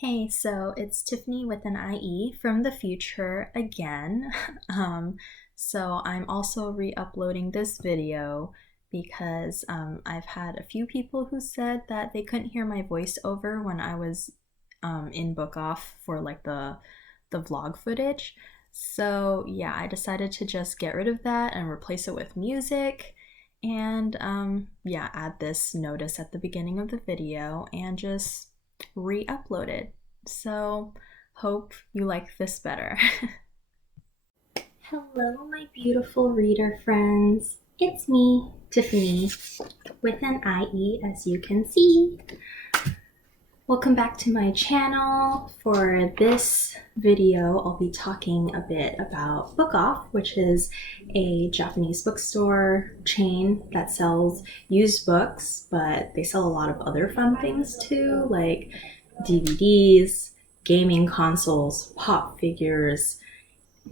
Hey, so it's Tiffany with an IE from the future again. So I'm also re-uploading this video because I've had a few people who said that they couldn't hear my voiceover when I was in Book Off for like the vlog footage. So yeah, I decided to just get rid of that and replace it with music and yeah, add this notice at the beginning of the video and just re-upload it. So hope you like this better. Hello, my beautiful reader friends. It's me, Tiffany, with an IE, as you can see. Welcome back to my channel. For this video, I'll be talking a bit about Book Off, which is a Japanese bookstore chain that sells used books, but they sell a lot of other fun things too, like DVDs, gaming consoles, pop figures,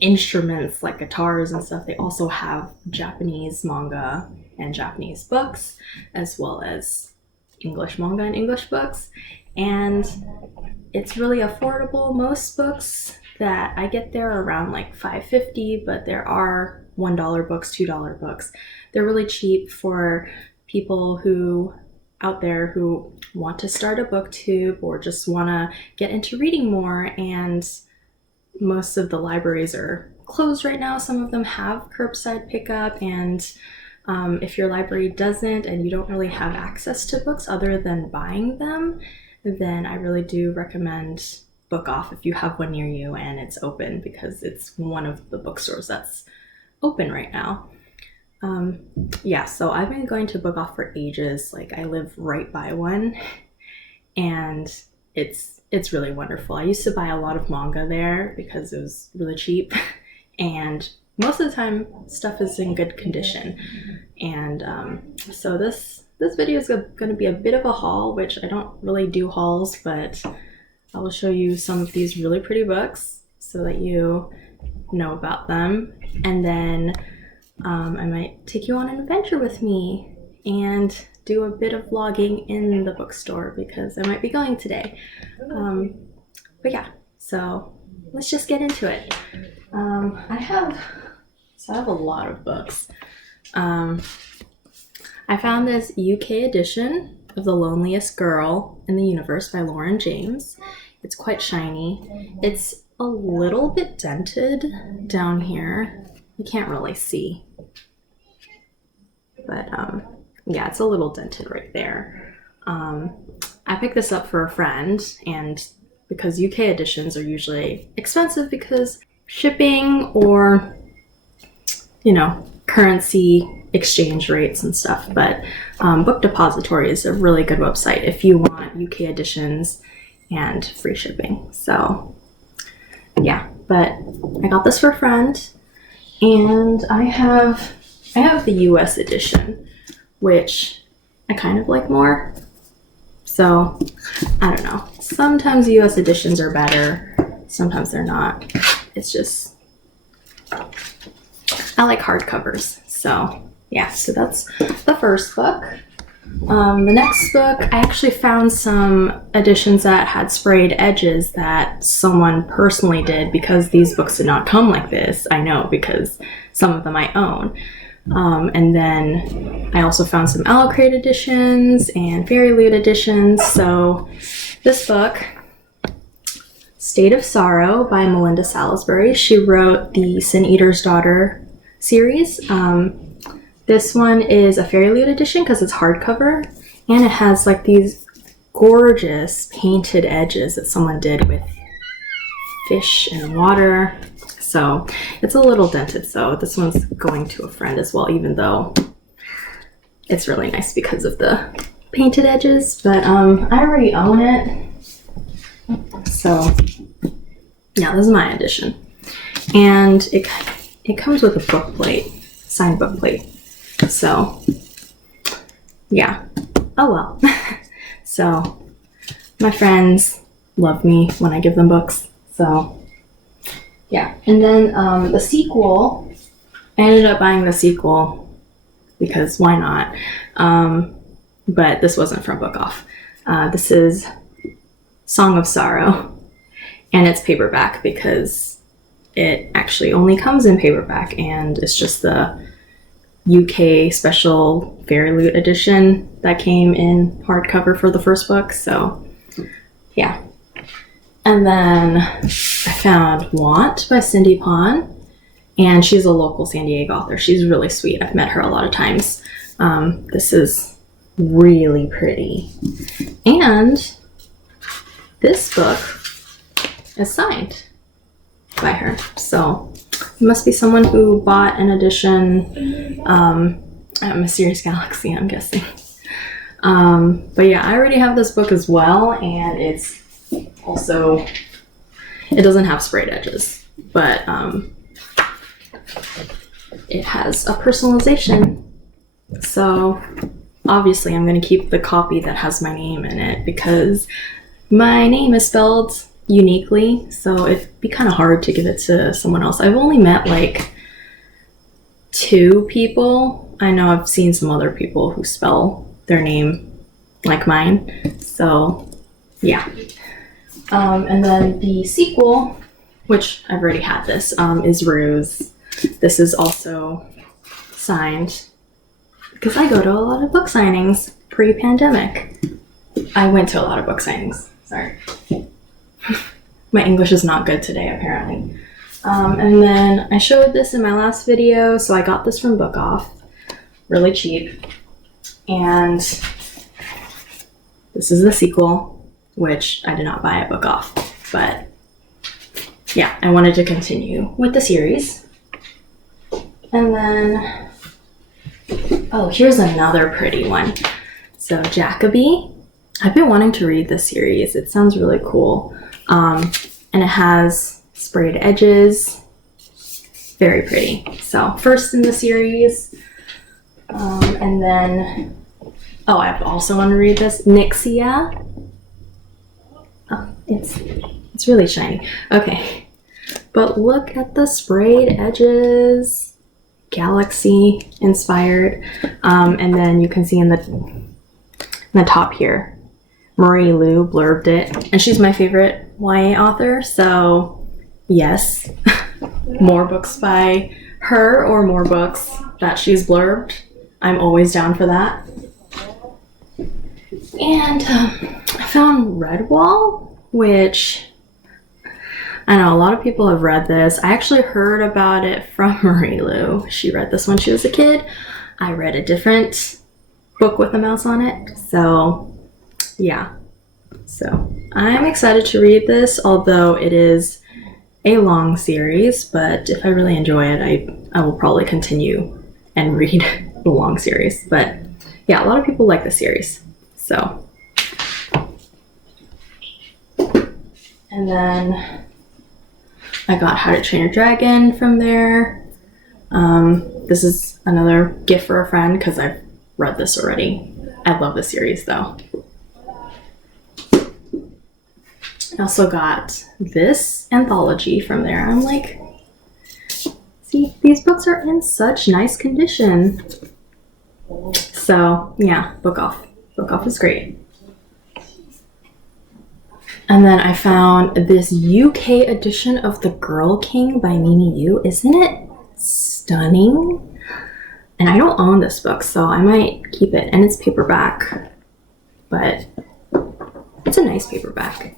instruments like guitars and stuff. They also have Japanese manga and Japanese books, as well as English manga and English books. And it's really affordable. Most books that I get there are around like $5.50, but there are $1 books, $2 books. They're really cheap for people who out there who want to start a BookTube or just want to get into reading more. And most of the libraries are closed right now. Some of them have curbside pickup, and if your library doesn't and you don't really have access to books other than buying them, then I really do recommend Book Off if you have one near you and it's open, because it's one of the bookstores that's open right now. Yeah, so I've been going to Book Off for ages. Like, I live right by one, and it's really wonderful. I used to buy a lot of manga there because it was really cheap, and most of the time stuff is in good condition. And so this video is going to be a bit of a haul, which I don't really do hauls, but I will show you some of these really pretty books so that you know about them. And then I might take you on an adventure with me and do a bit of vlogging in the bookstore because I might be going today. But yeah, so let's just get into it. I have a lot of books. I found this UK edition of The Loneliest Girl in the Universe by Lauren James. It's quite shiny. It's a little bit dented down here. You can't really see. But yeah, it's a little dented right there. I picked this up for a friend, and because UK editions are usually expensive because shipping or, you know, currency exchange rates and stuff, but Book Depository is a really good website if you want UK editions and free shipping. So yeah, but I got this for a friend, and I have the US edition, which I kind of like more. So I don't know. Sometimes US editions are better, sometimes they're not. It's just, I like hardcovers. So yeah, so that's the first book. The next book, I actually found some editions that had sprayed edges that someone personally did, because these books did not come like this. I know, because some of them I own. And then I also found some Allocrate editions and Fairy Loot editions. So this book, State of Sorrow by Melinda Salisbury. She wrote the Sin Eater's Daughter series. This one is a Fairy Loot edition because it's hardcover, and it has like these gorgeous painted edges that someone did with fish and water. So it's a little dented, so this one's going to a friend as well, even though it's really nice because of the painted edges. But I already own it, so yeah, this is my edition. And it comes with a book plate, signed book plate. So yeah, oh well. So my friends love me when I give them books, so yeah. And then the sequel, I ended up buying the sequel because why not? But this wasn't from Book Off. This is Song of Sorrow, and it's paperback because it actually only comes in paperback, and it's just the UK special Fairy Loot edition that came in hardcover for the first book. So yeah. And then I found Want by Cindy Pon, and she's a local San Diego author. She's really sweet. I've met her a lot of times. This is really pretty. And this book is signed by her. So it must be someone who bought an edition at Mysterious Galaxy, I'm guessing. But yeah, I already have this book as well, and it's also, it doesn't have sprayed edges, but it has a personalization. So obviously I'm going to keep the copy that has my name in it because my name is spelled uniquely, so it'd be kind of hard to give it to someone else. I've only met like 2 people. I know I've seen some other people who spell their name like mine, so yeah. And then the sequel, which I've already had this, is Ruse. This is also signed because I go to a lot of book signings pre-pandemic. I went to a lot of book signings. Sorry. My English is not good today, apparently. And then I showed this in my last video, so I got this from Book Off, really cheap. And this is the sequel, which I did not buy at Book Off, but yeah, I wanted to continue with the series. And then, oh, here's another pretty one. So Jacoby. I've been wanting to read this series. It sounds really cool. And it has sprayed edges. Very pretty. So first in the series. And then, oh, I also want to read this. Nixia. Oh, it's really shiny. Okay. But look at the sprayed edges. Galaxy inspired. And then you can see in the top here, Marie Lu blurbed it, and she's my favorite YA author, so yes, more books by her or more books that she's blurbed. I'm always down for that. And I found Redwall, which I know a lot of people have read this. I actually heard about it from Marie Lu. She read this when she was a kid. I read a different book with a mouse on it, so yeah. So I'm excited to read this, although it is a long series, but if I really enjoy it, I will probably continue and read the long series. But yeah, a lot of people like the series. So, and then I got How to Train Your Dragon from there. This is another gift for a friend because I've read this already. I love the series though. I also got this anthology from there. I'm like, see, these books are in such nice condition. So yeah, Book Off. Book Off is great. And then I found this UK edition of The Girl King by Nini Yu. Isn't it stunning? And I don't own this book, so I might keep it. And it's paperback, but it's a nice paperback.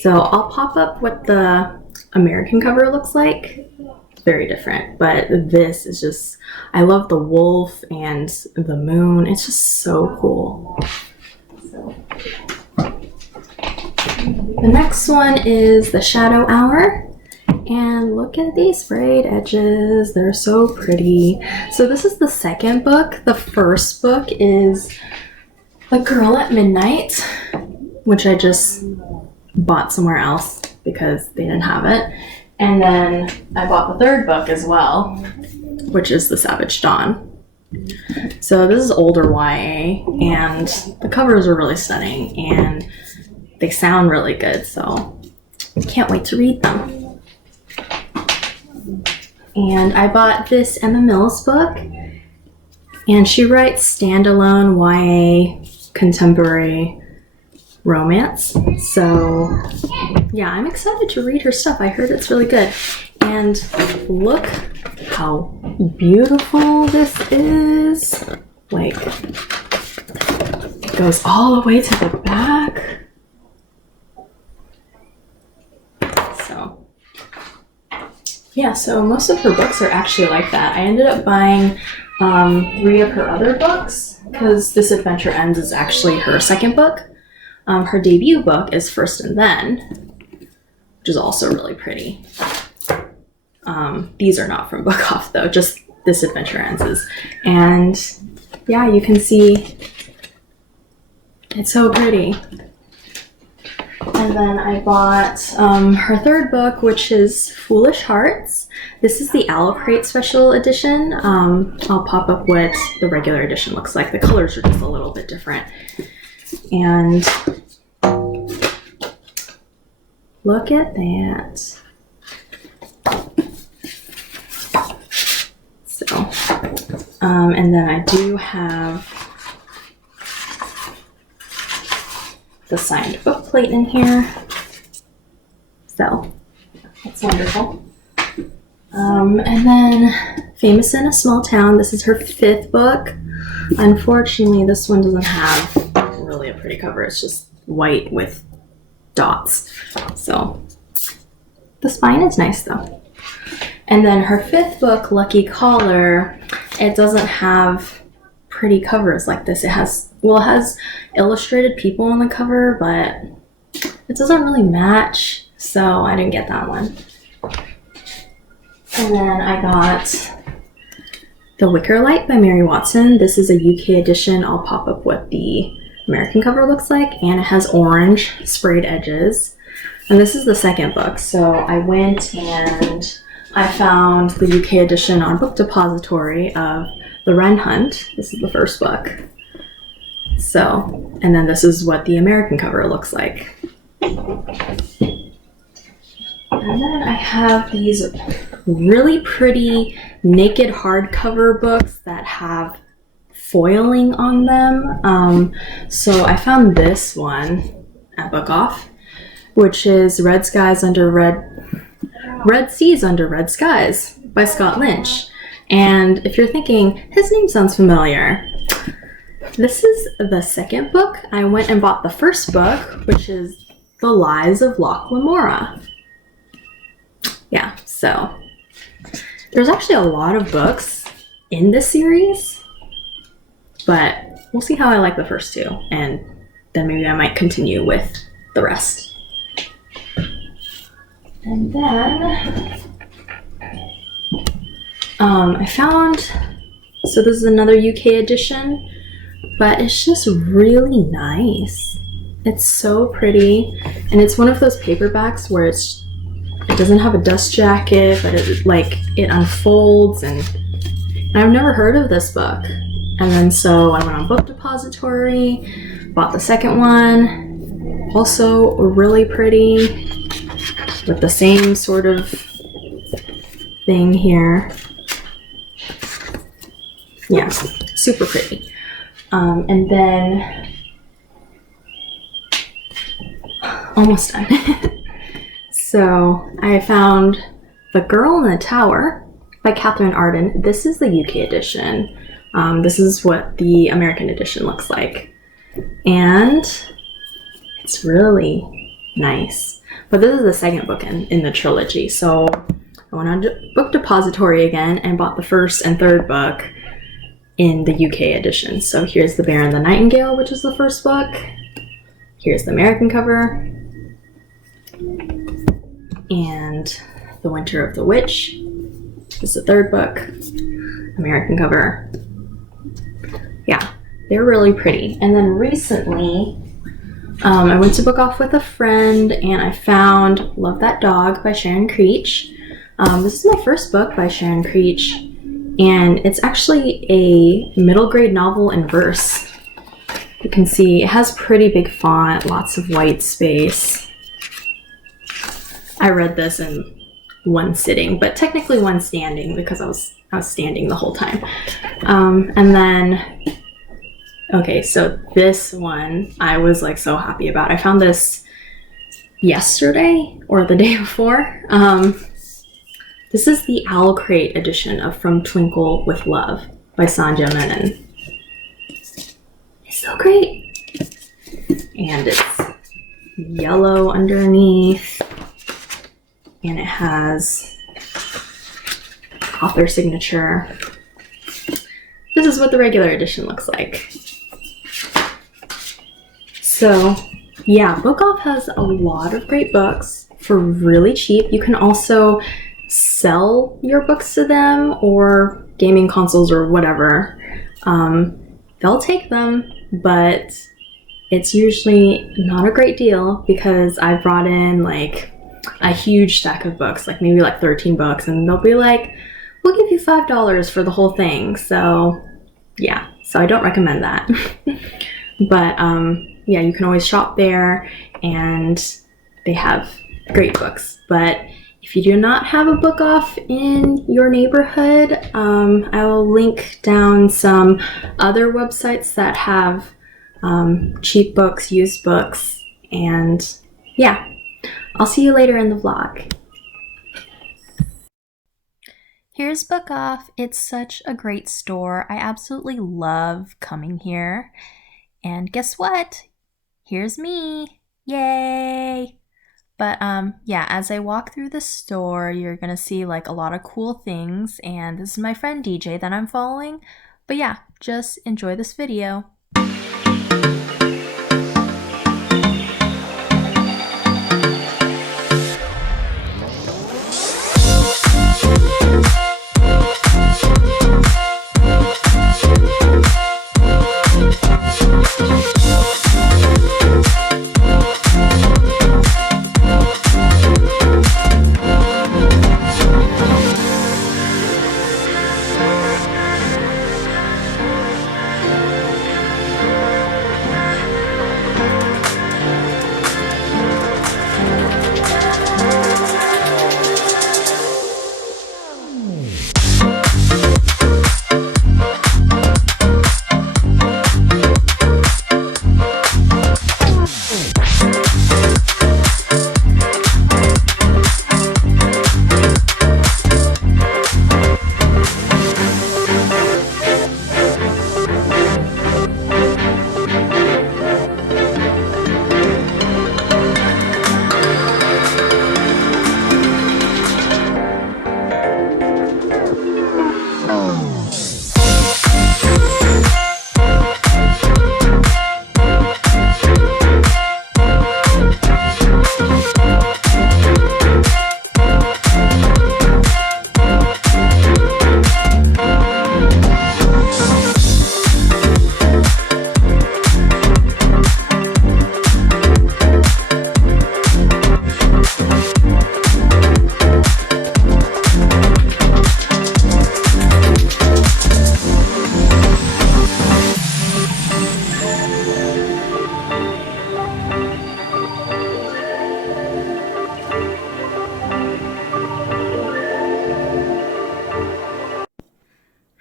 So I'll pop up what the American cover looks like. It's very different, but this is just, I love the wolf and the moon. It's just so cool. So, the next one is The Shadow Hour. And look at these frayed edges. They're so pretty. So this is the second book. The first book is The Girl at Midnight, which I just bought somewhere else because they didn't have it. And then I bought the third book as well, which is The Savage Dawn. So this is older YA, and the covers are really stunning, and they sound really good, so can't wait to read them. And I bought this Emma Mills book, and she writes standalone YA contemporary romance. So yeah, I'm excited to read her stuff. I heard it's really good. And look how beautiful this is. Like, it goes all the way to the back. So yeah, so most of her books are actually like that. I ended up buying 3 of her other books because This Adventure Ends is actually her second book. Her debut book is First and Then, which is also really pretty. These are not from Book Off though, just This Adventure Ends is. And yeah, you can see it's so pretty. And then I bought her third book, which is Foolish Hearts. This is the Owl Crate special edition. I'll pop up what the regular edition looks like. The colors are just a little bit different. And look at that. So, and then I do have the signed book plate in here. So, that's wonderful. And then Famous in a Small Town. This is her 5th book. Unfortunately, this one doesn't have really a pretty cover. It's just white with dots. So, the spine is nice though. And then her 5th book, Lucky Caller, it doesn't have pretty covers like this. It has illustrated people on the cover, but it doesn't really match, so I didn't get that one. And then I got The Wicker Light by Mary Watson. This is a UK edition. I'll pop up what the American cover looks like, and it has orange sprayed edges. And this is the second book, so I went and I found the UK edition on Book Depository of The Wren Hunt. This is the first book. So, and then this is what the American cover looks like. And then I have these really pretty naked hardcover books that have foiling on them. So I found this one at Book Off, which is Red Seas Under Red Skies by Scott Lynch. And if you're thinking, his name sounds familiar, this is the second book. I went and bought the first book, which is The Lies of Loch Lamora. Yeah, so there's actually a lot of books in this series, but we'll see how I like the first 2, and then maybe I might continue with the rest. And then I found, so this is another UK edition, but it's just really nice. It's so pretty, and it's one of those paperbacks where it doesn't have a dust jacket, but it unfolds, and I've never heard of this book. And then so I went on Book Depository, bought the second one, also really pretty, with the same sort of thing here. Yeah, super pretty. And then, almost done. So I found The Girl in the Tower by Catherine Arden. This is the UK edition. This is what the American edition looks like. And it's really nice. But this is the second book in the trilogy. So I went on Book Depository again and bought the first and third book in the UK edition. So here's The Bear and the Nightingale, which is the first book. Here's the American cover. And The Winter of the Witch is the third book. American cover. Yeah, they're really pretty. And then recently, I went to Book Off with a friend and I found Love That Dog by Sharon Creech. This is my first book by Sharon Creech, and it's actually a middle grade novel in verse. You can see it has pretty big font, lots of white space. I read this in one sitting, but technically one standing because I was standing the whole time. And then Okay, so this one I was like so happy about. I found this yesterday or the day before. This is the Owl Crate edition of From Twinkle with Love by Sanjay Menon. It's so great. And it's yellow underneath. And it has author signature. This is what the regular edition looks like. So yeah, Book Off has a lot of great books for really cheap. You can also sell your books to them or gaming consoles or whatever. They'll take them, but it's usually not a great deal because I brought in like a huge stack of books, like maybe like 13 books, and they'll be like, we'll give you $5 for the whole thing. So yeah, so I don't recommend that. But yeah, you can always shop there and they have great books. But if you do not have a Book Off in your neighborhood, I will link down some other websites that have cheap books, used books, and yeah, I'll see you later in the vlog. Here's Book Off. It's such a great store. I absolutely love coming here. And guess what? Here's me. Yay! But yeah, as I walk through the store, you're gonna see like a lot of cool things, and this is my friend DJ that I'm following. But yeah, just enjoy this video.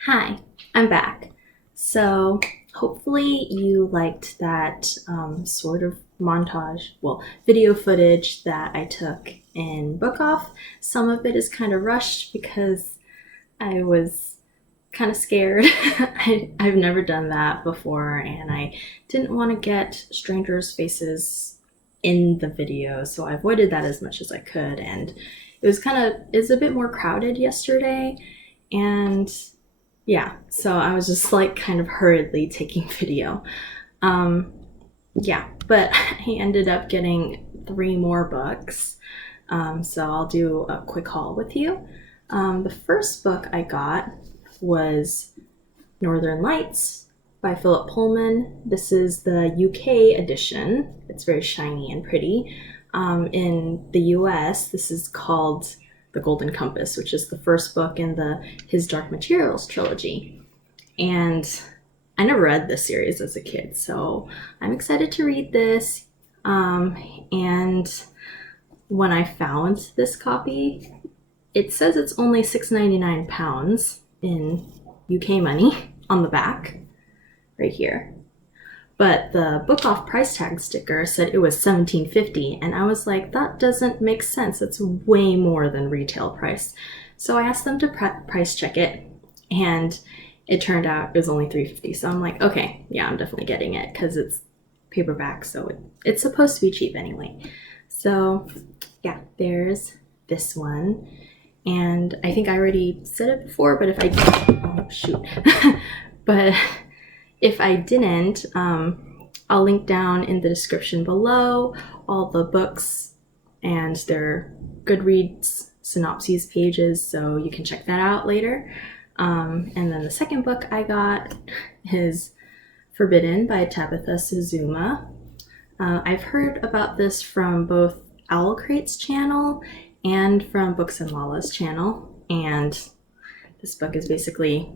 Hi, I'm back. So hopefully you liked that sort of montage, well, video footage that I took in Book Off. Some of it is kind of rushed because I was kind of scared. I've never done that before, and I didn't want to get strangers' faces in the video, so I avoided that as much as I could. And it was a bit more crowded yesterday, and yeah, so I was just like kind of hurriedly taking video. Yeah, but I ended up getting 3 more books, so I'll do a quick haul with you. The first book I got was Northern Lights by Philip Pullman. This is the UK edition. It's very shiny and pretty. In the US, this is called The Golden Compass, which is the first book in his Dark Materials trilogy. And I never read this series as a kid, so I'm excited to read this. And when I found this copy, it says it's only £6.99 in UK money on the back, right here. but the book off price tag sticker said it was $17.50, and I was like, that doesn't make sense. It's way more than retail price. So I asked them to price check it, and it turned out it was only $3.50. So I'm like, okay, yeah, I'm definitely getting it because it's paperback, so it's supposed to be cheap anyway. So yeah, there's this one. And I think I already said it before, but if I, oh shoot, but if I didn't, I'll link down in the description below all the books and their Goodreads synopses pages, so you can check that out later. And then the second book I got is Forbidden by Tabitha Suzuma. I've heard about this from both Owl Crate's channel and from Books and Lala's channel, and this book is basically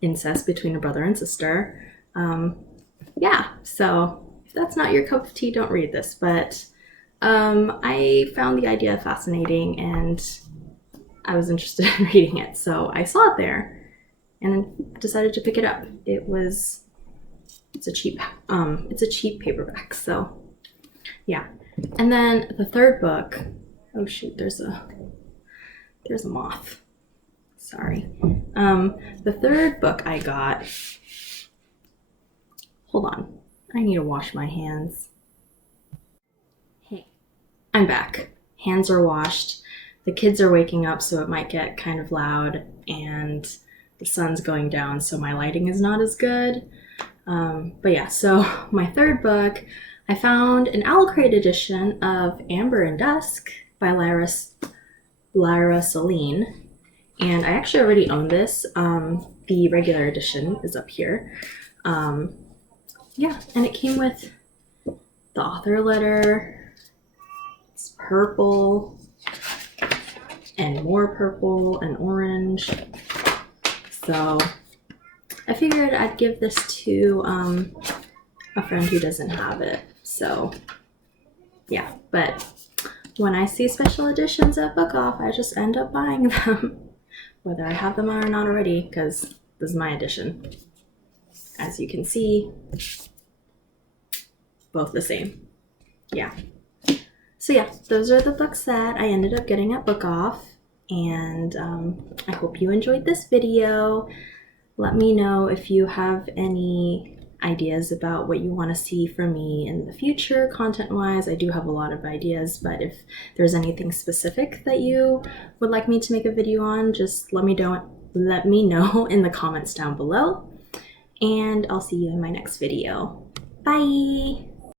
incest between a brother and sister. Yeah, so if that's not your cup of tea, don't read this, but I found the idea fascinating and I was interested in reading it, so I saw it there and decided to pick it up. It's a cheap paperback, so yeah. And then the third book, oh shoot, there's a moth. Sorry. The third book I got, hold on, I need to wash my hands. Hey, I'm back. Hands are washed. The kids are waking up, so it might get kind of loud, and the sun's going down, so my lighting is not as good. But yeah, so my third book, I found an Owl Crate edition of Amber and Dusk by Lara Celine, and I actually already own this. The regular edition is up here. Yeah, and it came with the author letter. It's purple and more purple and orange. So I figured I'd give this to a friend who doesn't have it. So yeah, but when I see special editions at Book Off, I just end up buying them, whether I have them or not already, because this is my edition. As you can see, both the same. Yeah. So yeah, those are the books that I ended up getting at Book Off, and I hope you enjoyed this video. Let me know if you have any ideas about what you want to see from me in the future content-wise. I do have a lot of ideas, but if there's anything specific that you would like me to make a video on, just let me know in the comments down below, and I'll see you in my next video. Bye!